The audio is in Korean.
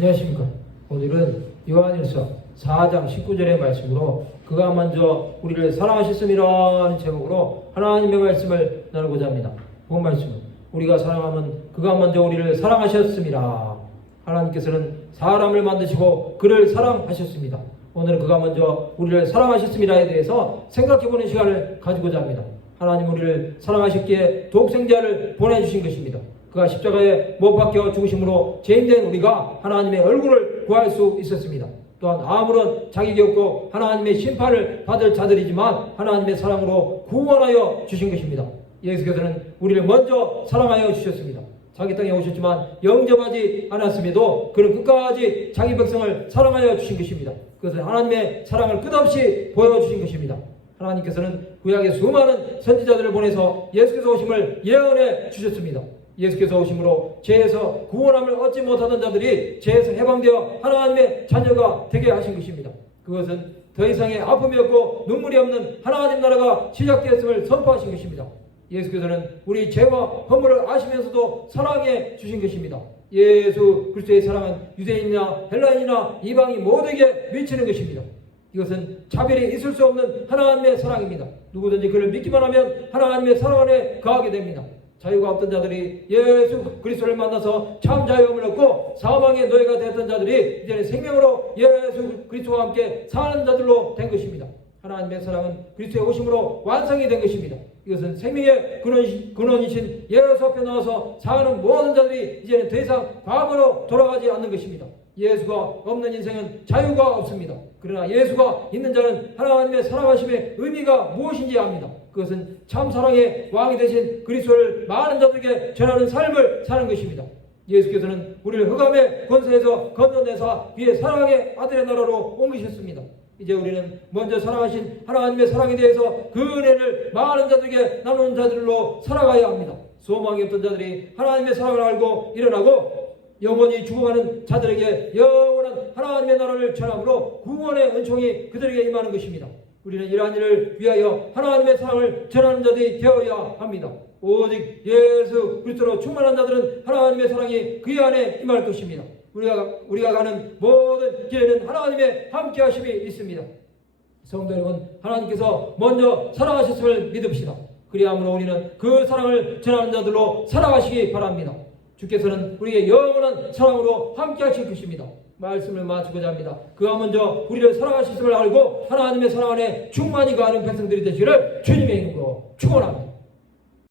안녕하십니까. 오늘은 요한일서 4장 19절의 말씀으로 그가 먼저 우리를 사랑하셨음이라는 제목으로 하나님의 말씀을 나누고자 합니다. 본 말씀은 우리가 사랑하면 그가 먼저 우리를 사랑하셨음이라. 하나님께서는 사람을 만드시고 그를 사랑하셨습니다. 오늘은 그가 먼저 우리를 사랑하셨음이라에 대해서 생각해보는 시간을 가지고자 합니다. 하나님 우리를 사랑하셨기에 독생자를 보내주신 것입니다. 그가 십자가에 못 박혀 죽으심으로 죄인된 우리가 하나님의 얼굴을 구할 수 있었습니다. 또한 아무런 자격이 없고 하나님의 심판을 받을 자들이지만 하나님의 사랑으로 구원하여 주신 것입니다. 예수께서는 우리를 먼저 사랑하여 주셨습니다. 자기 땅에 오셨지만 영접하지 않았음에도 그는 끝까지 자기 백성을 사랑하여 주신 것입니다. 그것은 하나님의 사랑을 끝없이 보여주신 것입니다. 하나님께서는 구약의 수많은 선지자들을 보내서 예수께서 오심을 예언해 주셨습니다. 예수께서 오심으로 죄에서 구원함을 얻지 못하던 자들이 죄에서 해방되어 하나님의 자녀가 되게 하신 것입니다. 그것은 더 이상의 아픔이 없고 눈물이 없는 하나님 나라가 시작되었음을 선포하신 것입니다. 예수께서는 우리 죄와 허물을 아시면서도 사랑해 주신 것입니다. 예수 그리스도의 사랑은 유대인이나 헬라인이나 이방이 모두에게 미치는 것입니다. 이것은 차별이 있을 수 없는 하나님의 사랑입니다. 누구든지 그를 믿기만 하면 하나님의 사랑 안에 거하게 됩니다. 자유가 없던 자들이 예수 그리스도를 만나서 참 자유함을 얻고 사망의 노예가 되었던 자들이 이제는 생명으로 예수 그리스도와 함께 사는 자들로 된 것입니다. 하나님의 사랑은 그리스도의 오심으로 완성이 된 것입니다. 이것은 생명의 근원이신 예수 앞에 나와서 사는 모든 자들이 이제는 더 이상 과거로 돌아가지 않는 것입니다. 예수가 없는 인생은 자유가 없습니다. 그러나 예수가 있는 자는 하나님의 사랑하심의 의미가 무엇인지 압니다. 그것은 참 사랑의 왕이 되신 그리스도를 많은 자들에게 전하는 삶을 사는 것입니다. 예수께서는 우리를 흑암의 권세에서 건져내사 그의 사랑의 아들의 나라로 옮기셨습니다. 이제 우리는 먼저 사랑하신 하나님의 사랑에 대해서 그 은혜를 많은 자들에게 나누는 자들로 살아가야 합니다. 소망이 없던 자들이 하나님의 사랑을 알고 일어나고 영원히 죽어가는 자들에게 영원한 하나님의 나라를 전함으로 구원의 은총이 그들에게 임하는 것입니다. 우리는 이러한 일을 위하여 하나님의 사랑을 전하는 자들이 되어야 합니다. 오직 예수 그리스도로 충만한 자들은 하나님의 사랑이 그 안에 임할 것입니다. 우리가 가는 모든 길에는 하나님의 함께하심이 있습니다. 성도 여러분, 하나님께서 먼저 사랑하셨음을 믿읍시다. 그리함으로 우리는 그 사랑을 전하는 자들로 살아가시기 바랍니다. 주께서는 우리의 영원한 사랑으로 함께하실 것입니다. 말씀을 마치고자 합니다. 그가 먼저 우리를 사랑하셨음을 알고 하나님의 사랑 안에 충만히 거하는 백성들이 되시기를 주님의 이름으로 축원합니다.